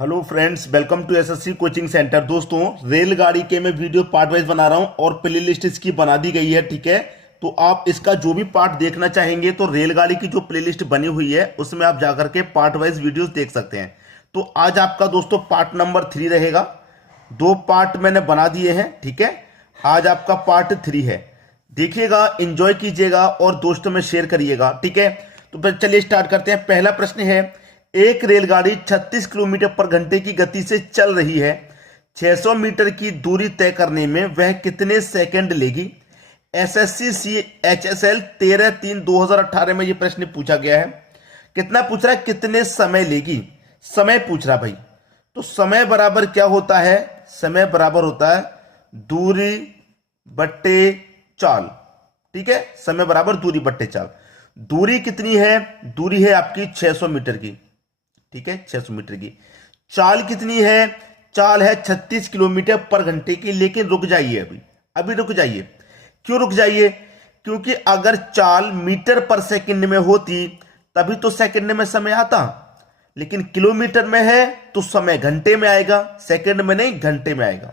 Hello friends, welcome to SSC coaching centre. दोस्तों, रेलगाड़ी के मैं वीडियो पार्ट वाइज बना रहा हूं और प्ले लिस्ट इसकी बना दी गई है। ठीक है, तो आप इसका जो भी पार्ट देखना चाहेंगे तो रेलगाड़ी की जो प्ले लिस्ट बनी हुई है उसमें आप जाकर के पार्ट वाइज वीडियोस देख सकते हैं। तो आज आपका दोस्तों पार्ट नंबर 3 रहेगा। 2 पार्ट मैंने बना दिए हैं। ठीक है, आज आपका पार्ट 3 है। देखिएगा, एंजॉय कीजिएगा और दोस्तों में शेयर करिएगा। ठीक है, तो फिर चलिए स्टार्ट करते हैं। पहला प्रश्न है, एक रेलगाड़ी 36 किलोमीटर पर घंटे की गति से चल रही है। 600 मीटर की दूरी तय करने में वह कितने सेकंड लेगी? एसएससी CHSL 13/3/2018 में यह प्रश्न पूछा गया है। कितना पूछ रहा है? कितने समय लेगी? समय पूछ रहा भाई। तो समय बराबर क्या होता है? समय बराबर होता है दूरी बट्टे चाल। ठीक है, समय बराबर दूरी बट्टे चाल। दूरी कितनी है? दूरी है आपकी 600 मीटर की। ठीक है, 600 मीटर की। चाल कितनी है? चाल है 36 किलोमीटर पर घंटे की। लेकिन रुक जाइए, अभी रुक जाइए। क्यों रुक जाइए? क्योंकि अगर चाल मीटर पर सेकंड में होती तभी तो सेकंड में समय आता, लेकिन किलोमीटर में है तो समय घंटे में आएगा, सेकंड में नहीं, घंटे में आएगा।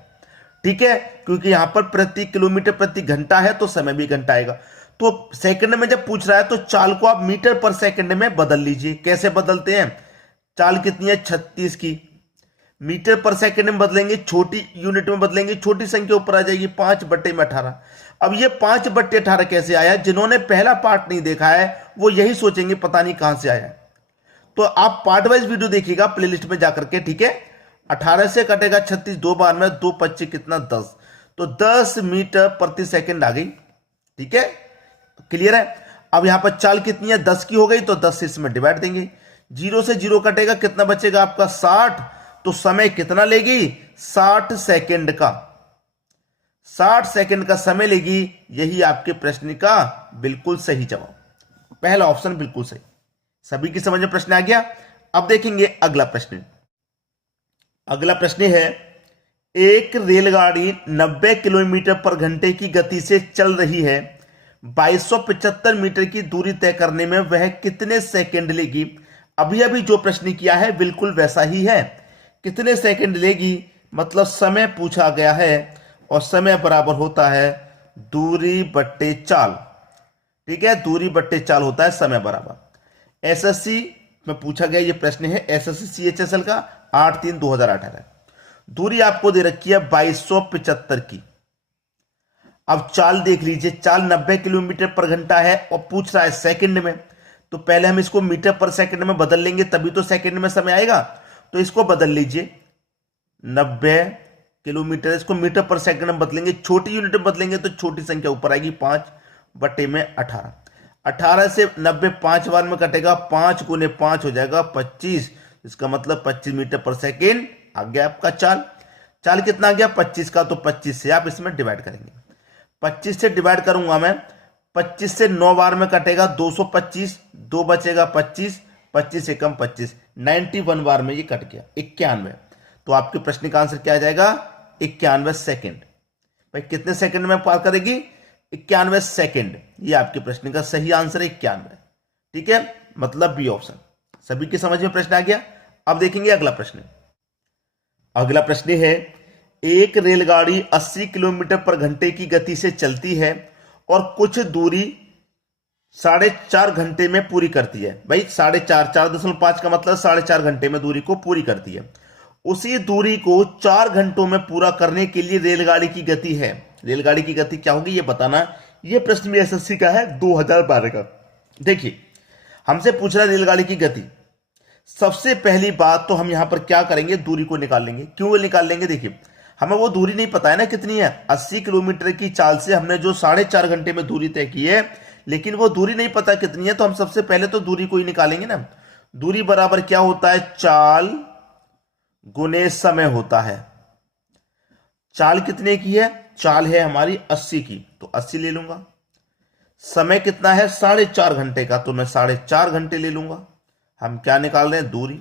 ठीक है, क्योंकि यहां पर प्रति किलोमीटर प्रति घंटा है तो समय भी घंटा आएगा। तो सेकंड में जब पूछ रहा है तो चाल को आप मीटर पर सेकंड में बदल लीजिए। कैसे बदलते हैं? चाल कितनी है? 36 की। मीटर पर सेकंड में बदलेंगे, छोटी यूनिट में बदलेंगे, छोटी संख्या ऊपर आ जाएगी, 5/18। अब ये 5/18 कैसे आया? जिन्होंने पहला पार्ट नहीं देखा है वो यही सोचेंगे पता नहीं कहां से आया। तो आप पार्ट वाइज वीडियो देखिएगा प्लेलिस्ट में जाकर के। ठीक है, 18 से कटेगा 36, 2 बार में 2 25 कितना? 10। तो 10 मीटर प्रति सेकंड आ गई। ठीक है, क्लियर है। अब यहां पर चाल कितनी है? 10 की हो गई तो 10 से इसमें डिवाइड देंगे। 0 से 0 कटेगा, कितना बचेगा आपका? 60। तो समय कितना लेगी? 60 सेकंड का। 60 सेकंड का समय लेगी। यही आपके प्रश्न का बिल्कुल सही जवाब, पहला ऑप्शन बिल्कुल सही। सभी की समझ में प्रश्न आ गया। अब देखेंगे अगला प्रश्न। अगला प्रश्न है, एक रेलगाड़ी 90 किलोमीटर पर घंटे की गति से चल रही है। 2275 मीटर की दूरी तय करने में वह कितने सेकंड लेगी? अभी अभी जो प्रश्न किया है बिल्कुल वैसा ही है। कितने सेकंड लेगी मतलब समय पूछा गया है और समय बराबर होता है दूरी बट्टे चाल। ठीक है, दूरी बट्टे चाल होता है समय बराबर। एसएससी में पूछा गया ये प्रश्न है, एसएससी CHSL का 8/3/2018। दूरी आपको दे रखी है 2275 की। अब चाल देख लीजिए, चाल 90 किलोमीटर पर घंटा है और पूछ रहा है सेकंड में। तो पहले हम इसको मीटर पर सेकंड में बदल लेंगे तभी तो सेकंड में समय आएगा। तो इसको बदल लीजिए, 90 किलोमीटर, इसको मीटर पर सेकंड में बदलेंगे, छोटी यूनिट में बदलेंगे तो छोटी संख्या ऊपर आएगी, 5/18। 18 से 90 5 बार में कटेगा, 5 गुने 5 हो जाएगा 25। इसका मतलब 25 मीटर पर सेकेंड आ गया आपका चाल। चाल कितना आ गया? 25 का। तो 25 से आप इसमें डिवाइड करेंगे। 25 से डिवाइड करूंगा मैं, 25 से 9 बार में कटेगा 225, 2 बचेगा 25, 25 से कम 25, 91 बार में ये कट गया, 91। तो आपके प्रश्न का आंसर क्या आ जाएगा? 91 सेकंड। भाई कितने सेकंड में पार करेगी? 91 सेकंड। ये आपके प्रश्न का सही आंसर है, 91। ठीक है, मतलब बी ऑप्शन। सभी की समझ में प्रश्न आ गया। अब देखेंगे अगला प्रश्न। अगला प्रश्न है, एक रेलगाड़ी 80 किलोमीटर पर घंटे की गति से चलती है और कुछ दूरी 4.5 घंटे में पूरी करती है। भाई 4.5, 4.5 का मतलब 4.5 घंटे में दूरी को पूरी करती है। उसी दूरी को 4 घंटों में पूरा करने के लिए रेलगाड़ी की गति है। रेलगाड़ी की गति क्या होगी ये बताना। ये प्रश्न भी एसएससी का है 2012 का। देखिए, हमसे पूछ रहा है रेलगाड़ी की गति। सबसे पहली बात तो हम यहां पर क्या करेंगे? दूरी को निकाल लेंगे। क्यों निकाल लेंगे? देखिए, हमें वो दूरी नहीं पता है ना कितनी है। 80 किलोमीटर की चाल से हमने जो 4.5 घंटे में दूरी तय की है, लेकिन वो दूरी नहीं पता कितनी है, तो हम सबसे पहले तो दूरी को ही निकालेंगे ना। दूरी बराबर क्या होता है? चाल गुने समय होता है। चाल कितने की है? चाल है हमारी 80 की, तो 80 ले लूंगा। समय कितना है? 4.5 घंटे का, तो मैं 4.5 घंटे ले लूंगा। हम क्या निकाल रहे हैं? दूरी।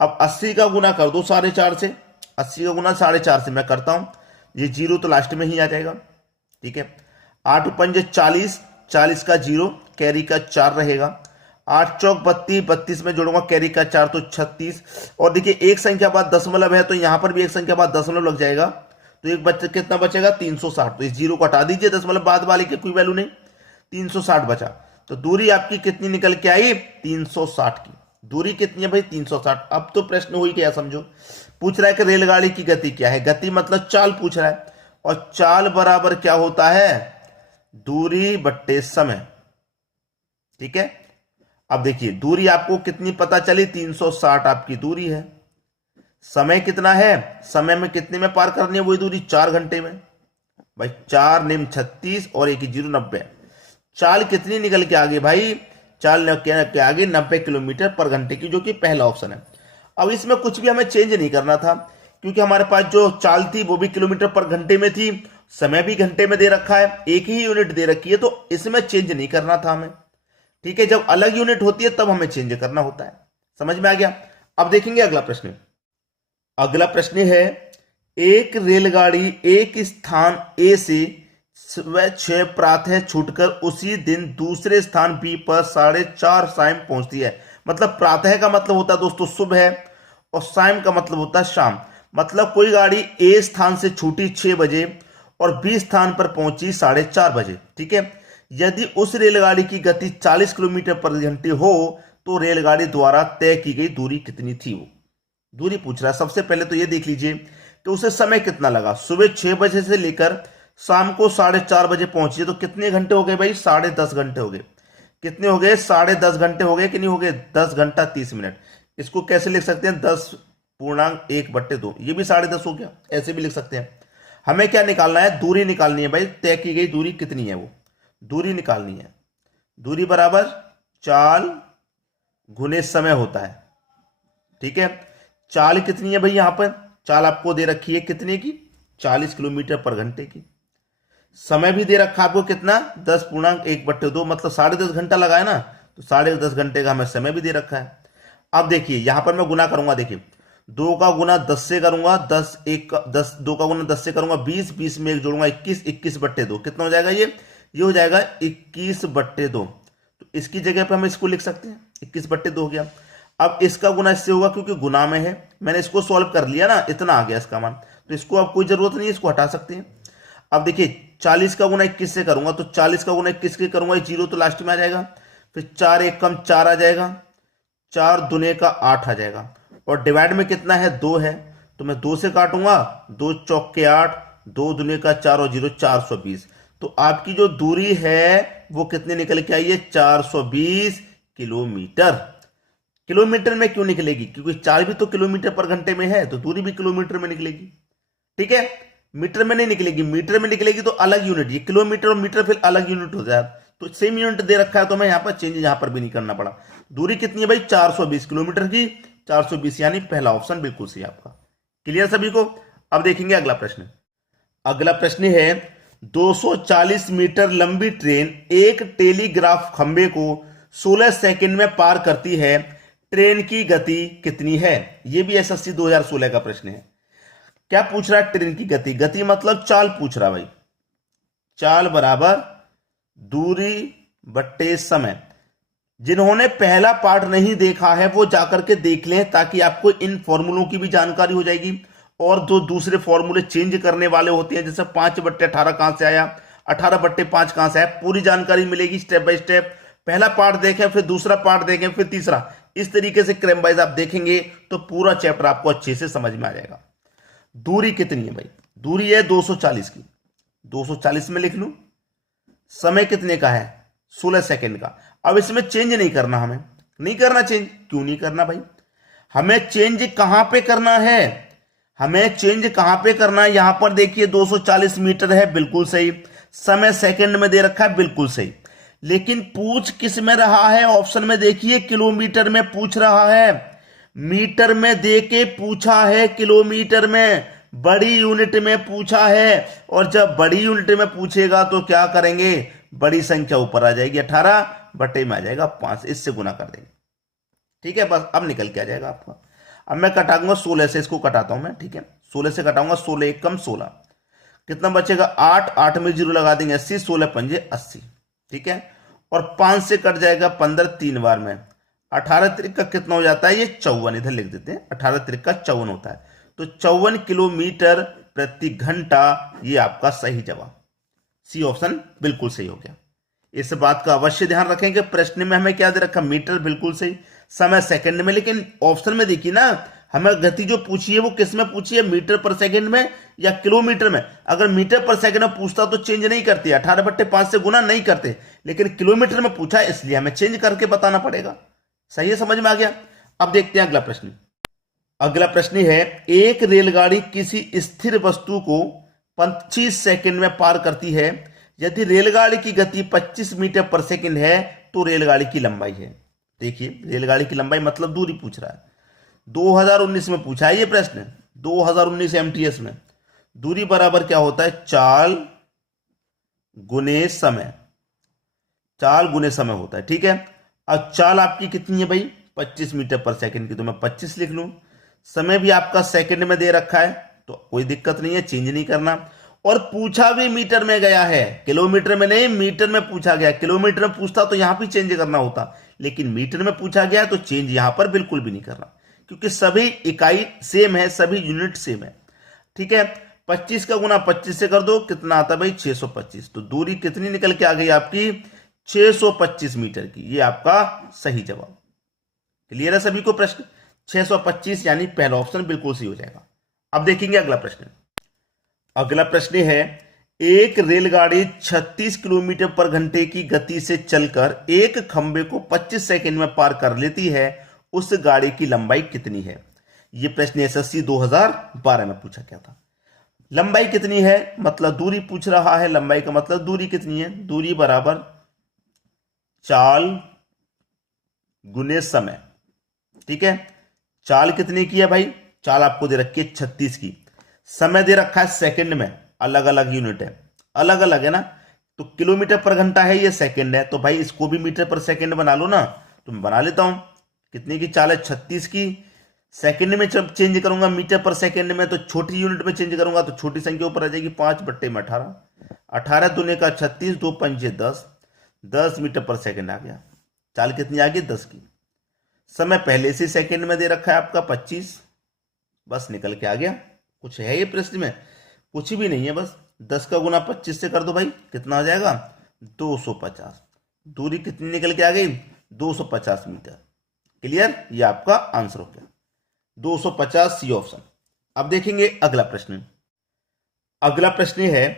अब 80 का गुना कर दो 4.5 से। 80 का गुना 4.5 से मैं करता हूं, ये 0 तो लास्ट में ही आ जाएगा। ठीक है, 8 पंजे 40, 40 का 0, कैरी का 4 रहेगा। 8 चौक 32, 32 में जोड़ूंगा कैरी का 4 तो 36। और देखिए एक संख्या बाद दशमलव है तो यहां पर भी एक संख्या बाद दशमलव लग जाएगा, तो एक बच्चे कितना बचेगा 360। तो इस जीरो को हटा दीजिए, दशमलव बाद वाले की कोई वैल्यू नहीं, 360 बचा। तो दूरी आपकी कितनी निकल के आई 360 की। दूरी कितनी है भाई 360। अब तो प्रश्न हो ही गया समझो। पूछ रहा है कि रेलगाड़ी की गति क्या है, गति मतलब चाल पूछ रहा है, और चाल बराबर क्या होता है दूरी बट्टे समय। ठीक है, अब देखिए दूरी आपको कितनी पता चली 360 आपकी दूरी है। समय कितना है, समय में कितने में पार करनी है वही दूरी 4 घंटे में भाई। 4 निम 36 और 1 0 90। चाल कितनी निकल के आगे भाई, चाल के आगे 90 किलोमीटर पर घंटे की, जो कि पहला ऑप्शन है। अब इसमें कुछ भी हमें चेंज नहीं करना था, क्योंकि हमारे पास जो चाल थी वो भी किलोमीटर पर घंटे में थी, समय भी घंटे में दे रखा है, एक ही यूनिट दे रखी है, तो इसमें चेंज नहीं करना था हमें। ठीक है, जब अलग यूनिट होती है तब हमें चेंज करना होता है। समझ में आ गया। अब देखेंगे अगला प्रश्न। अगला प्रश्न है, एक रेलगाड़ी एक स्थान ए से सुबह 6 प्रातः छूटकर उसी दिन दूसरे स्थान बी पर 4:30 शाम पहुंचती है। मतलब प्रातः का मतलब होता है दोस्तों सुबह, और शाम का मतलब होता है शाम। मतलब कोई गाड़ी ए स्थान से छूटी 6 बजे और बी स्थान पर पहुंची 4:30 बजे। ठीक है, यदि उस रेलगाड़ी की गति 40 किलोमीटर पर घंटे हो तो रेलगाड़ी द्वारा तय की गई दूरी कितनी थी। वो दूरी पूछ रहा है। सबसे पहले तो ये देख लीजिए कि उसे समय कितना लगा। सुबह 6 बजे से लेकर शाम को 4:30 बजे पहुंची, तो कितने घंटे हो गए भाई 10.5 घंटे हो गए। कितने हो गए 10.5 घंटे हो गए कि नहीं हो गए, 10 घंटा 30 मिनट। इसको कैसे लिख सकते हैं 10.1/2, ये भी 10.5 हो गया, ऐसे भी लिख सकते हैं। हमें क्या निकालना है, दूरी निकालनी है भाई। तय की गई दूरी कितनी है, वो दूरी निकालनी है। दूरी बराबर चाल गुने समय होता है। ठीक है, चाल कितनी है भाई, यहां पर चाल आपको दे रखी है कितने की 40 किलोमीटर पर घंटे की। समय भी दे रखा आपको कितना 10.1/2, मतलब 10.5 घंटा लगा है ना, तो 10.5 घंटे का हमें समय भी दे रखा है। अब देखिए यहां पर मैं गुना करूंगा, देखिए 2 का गुना 10 से करूंगा, 10 1 10 2 का गुना 10 से करूंगा 20, 20 में एक जोड़ूंगा 21, 21/2 कितना हो जाएगा ये हो जाएगा 21/2। तो इसकी जगह पे हम इसको लिख सकते हैं 21/2 हो गया। अब इसका गुना इससे होगा क्योंकि गुना में है, मैंने इसको सॉल्व कर लिया ना, इतना आ गया इसका मान, तो इसको अब कोई जरूरत नहीं है, इसको हटा सकते हैं। अब देखिए 40 का गुना 21 से करूंगा, तो 40 का गुना 21 के करूंगा, 0 तो लास्ट में आ जाएगा, फिर 4 1 कम 4 आ जाएगा, 4 दूने का 8 आ जाएगा, और डिवाइड में कितना है 2 है, तो मैं 2 से काटूंगा, 2 चौक के 8, 2 दूने का 4 और 0 420। तो आपकी जो दूरी है वो कितने निकल के आई है 420 किलोमीटर। किलोमीटर में क्यों निकलेगी, क्योंकि चाल भी तो किलोमीटर पर घंटे में है, तो दूरी भी किलोमीटर में निकलेगी। ठीक है, मीटर में नहीं निकलेगी, मीटर में निकलेगी तो अलग यूनिट, ये किलोमीटर और मीटर फिर अलग यूनिट हो जाए, तो सेम यूनिट दे रखा है, तो मैं यहां पर चेंज यहां पर भी नहीं करना पड़ा। दूरी कितनी है भाई 420 किलोमीटर की, 420 यानी पहला ऑप्शन बिल्कुल सही आपका। क्लियर सभी को। अब देखेंगे अगला प्रश्न। अगला प्रश्न है 240 मीटर लंबी ट्रेन एक टेलीग्राफ खंबे को 16 सेकंड में पार करती है, ट्रेन की गति कितनी है। यह भी एसएससी 2016 का प्रश्न है। क्या पूछ रहा है ट्रेन की गति, गति मतलब चाल पूछ रहा भाई। चाल बराबर दूरी बट्टे समय। जिन्होंने पहला पार्ट नहीं देखा है वो जाकर के देख लें, ताकि आपको इन फॉर्मूलों की भी जानकारी हो जाएगी, और जो दूसरे फॉर्मूले चेंज करने वाले होते हैं, जैसे 5/18 कहां से आया, 18/5 कहां से आया, पूरी जानकारी मिलेगी स्टेप बाय स्टेप। पहला पार्ट देखें, फिर दूसरा पार्ट देखें, फिर तीसरा, इस तरीके से क्रम वाइज आप देखेंगे तो पूरा चैप्टर आपको अच्छे से समझ में आ जाएगा। दूरी कितनी है भाई, दूरी है 240 की, 240 में लिख लूं। समय कितने का है 16 सेकंड का। अब इसमें चेंज नहीं करना, हमें नहीं करना चेंज। क्यों नहीं करना भाई, हमें चेंज कहां पे करना है, हमें चेंज कहां पे करना है। यहां पर देखिए 240 मीटर है, बिल्कुल सही। समय सेकंड में दे रखा है, बिल्कुल सही। लेकिन पूछ किस में रहा है, ऑप्शन में देखिए किलोमीटर में पूछ रहा है। मीटर में दे के पूछा है, किलोमीटर में बड़ी यूनिट में पूछा है, और जब बड़ी यूनिट में पूछेगा तो क्या करेंगे, बड़ी संख्या ऊपर आ जाएगी, 18 बटे में आ जाएगा 5, इससे गुना कर देंगे। ठीक है, बस अब निकल के आ जाएगा आपका। अब मैं कटाऊंगा 16 से, इसको कटाता हूं मैं। ठीक है, 16 से कटाऊंगा, 16 1 कम 16, कितना बचेगा 8, 8 में 0 लगा देंगे 80, 16 पंजे 80। ठीक है, और 5 से कट जाएगा 15 3 बार में, 18 त्रिक का कितना हो जाता है, ये 54, इधर लिख देते हैं, 18 त्रिक का 54 होता है। तो 54 किलोमीटर प्रति घंटा, ये आपका सही जवाब, सी ऑप्शन बिल्कुल सही हो गया। इस बात का अवश्य ध्यान रखें कि प्रश्न में हमें क्या दे रखा, मीटर बिल्कुल सही, समय सेकंड में, लेकिन ऑप्शन में देखिए ना, हमें गति जो पूछी है वो किस में पूछी है, मीटर पर सेकंड में या किलोमीटर में। अगर मीटर पर सेकंड में पूछता तो चेंज नहीं करते, 18/5 से गुना नहीं करते, लेकिन किलोमीटर में पूछा इसलिए हमें चेंज करके बताना पड़ेगा। सही है, समझ में आ गया। अब देखते हैं अगला प्रश्न। अगला प्रश्न है, एक रेलगाड़ी किसी स्थिर वस्तु को 25 सेकंड में पार करती है। यदि रेलगाड़ी की गति 25 मीटर पर सेकंड है तो रेलगाड़ी की लंबाई है। देखिए, रेलगाड़ी की लंबाई मतलब दूरी पूछ रहा है। 2019 में पूछा है ये प्रश्न, 2019 एमटीएस में। दूरी बराबर क्या होता है, चाल गुने समय, चाल गुने समय होता है। ठीक है, अब चाल आपकी कितनी है भाई, 25 मीटर पर सेकंड की, तो मैं 25 लिख लूं। समय भी आपका सेकंड में दे रखा है, तो कोई दिक्कत नहीं है, चेंज नहीं करना। और पूछा भी मीटर में गया है, किलोमीटर में नहीं, मीटर में पूछा गया। किलोमीटर में पूछता तो यहां भी चेंज करना होता, लेकिन मीटर में पूछा गया तो चेंज यहां पर बिल्कुल भी नहीं करना, क्योंकि सभी इकाई सेम है, सभी यूनिट सेम है। ठीक है, 25 का गुना 25 से कर दो, कितना आता है भाई, 625। तो दूरी कितनी निकल के आ गई आपकी, 625 मीटर की, ये आपका सही जवाब। क्लियर है सभी को प्रश्न, 625 यानी पहला ऑप्शन बिल्कुल सही हो जाएगा। अब देखेंगे अगला प्रश्न। अगला प्रश्न है, एक रेलगाड़ी 36 किलोमीटर पर घंटे की गति से चलकर एक खंबे को 25 सेकंड में पार कर लेती है, उस गाड़ी की लंबाई कितनी है। यह प्रश्न एसएससी 2012 में पूछा गया था। लंबाई कितनी है मतलब दूरी पूछ रहा है, लंबाई का मतलब दूरी कितनी है, दूरी बराबर चाल गुने समय। ठीक है, चाल कितने की है भाई, चाल आपको दे रखी है 36 की, समय दे रखा है सेकंड में, अलग अलग यूनिट है, अलग अलग है ना, तो किलोमीटर पर घंटा है, ये सेकंड है, तो भाई इसको भी मीटर पर सेकंड बना लो ना, तो मैं बना लेता हूं। कितने की चाल है, 36 की, सेकंड में जब चेंज करूंगा मीटर पर सेकंड में, तो छोटी यूनिट में चेंज करूंगा तो छोटी संख्या ऊपर आ जाएगी, 5/18, 18 दूने का 36, 2 पंजे 10, 10 मीटर पर सेकंड आ गया। चाल कितनी आ गई, 10 की। समय पहले से सेकंड में दे रखा है आपका 25, बस निकल के आ गया। कुछ है ये प्रश्न में, कुछ भी नहीं है, बस 10 का गुना 25 से कर दो भाई, कितना आ जाएगा, 250। दूरी कितनी निकल के आ गई, 250 मीटर। क्लियर, ये आपका आंसर हो गया, 250 सी ऑप्शन। अब देखेंगे अगला प्रश्न। अगला प्रश्न है,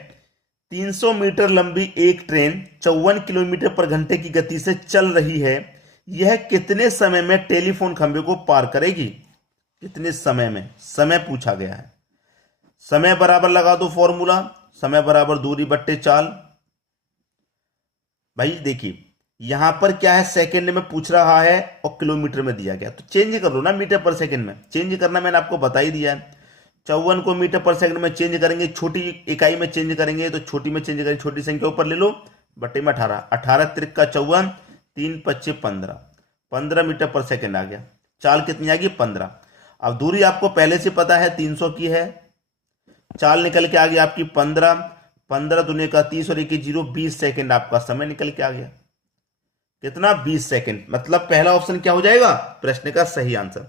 300 मीटर लंबी एक ट्रेन 54 किलोमीटर पर घंटे की गति से चल रही है, यह कितने समय में टेलीफोन खंभे को पार करेगी। कितने समय में, समय पूछा गया है। समय बराबर लगा दो फॉर्मूला, समय बराबर दूरी बट्टे चाल। भाई देखिए, यहां पर क्या है, सेकंड में पूछ रहा है और किलोमीटर में दिया गया, तो चेंज कर लो ना मीटर पर सेकंड में। चेंज करना मैंने आपको बता ही दिया है, 54 को मीटर पर सेकंड में चेंज करेंगे, छोटी इकाई में चेंज करेंगे, तो छोटी में चेंज करेंगे, छोटी संख्या ऊपर ले लो, बट्टे में 18, 18 त्रिक का 54, 3 पच्चे 15, 15 मीटर पर सेकंड आ गया। चाल कितनी आ गई, 15। अब दूरी आपको पहले से पता है 300 की है, चाल निकल के आ गई आपकी 15, 15 दूने का 30 और 1 0, 20 सेकंड आपका समय निकल के आ गया। कितना, 20 सेकंड। मतलब पहला ऑप्शन क्या हो जाएगा, प्रश्न का सही आंसर।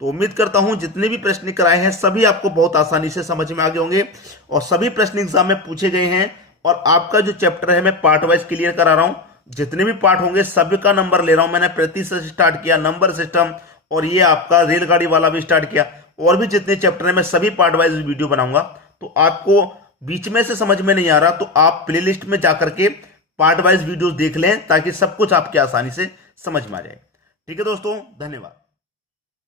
तो उम्मीद करता हूं जितने भी प्रश्न कराए हैं सभी आपको बहुत आसानी से समझ में आ गए होंगे, और सभी प्रश्न एग्जाम में पूछे गए हैं। और आपका जो चैप्टर है मैं पार्ट वाइज क्लियर करा रहा हूं, जितने भी पार्ट होंगे सभी का नंबर ले रहा हूं। मैंने प्रति से स्टार्ट किया, नंबर सिस्टम, और ये आपका रेलगाड़ी वाला भी स्टार्ट किया, और भी जितने चैप्टर है मैं सभी पार्ट वाइज वीडियो बनाऊंगा। तो आपको बीच में से समझ में नहीं आ रहा तो आप प्लेलिस्ट में जाकर के पार्ट वाइज वीडियोस देख लें, ताकि सब कुछ आपके आसानी से समझ में आ जाए। ठीक है दोस्तों, धन्यवाद।